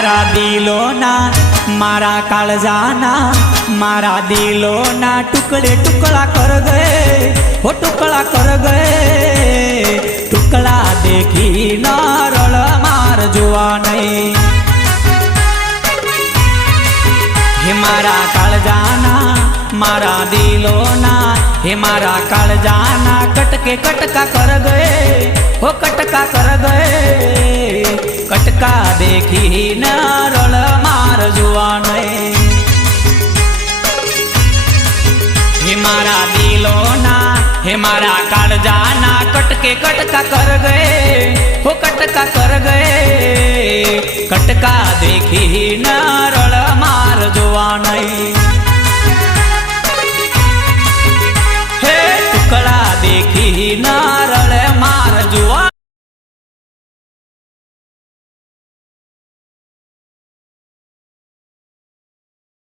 મારા દિલોના મારા કાળજાના મારા દિલોના ટુકડે ટુકડા કર ગયે હો ટુકડા કર ગયે ટુકડા દેખી ન રળ માર જોવા નહીં હે મારા કાળજાના મારા દિલોના હે મારા કાળજાના કટકે કટકા કર ગયે હો કટકા કર ગયે કટકા દેખી ન રળ માર જોવા નહીં હે મારા દિલોના હે મારા કાળજાના કટકે કટકા કર ગયે હો કટકા કર ગયે કટકા દેખી ન રળ માર જોવા નહીં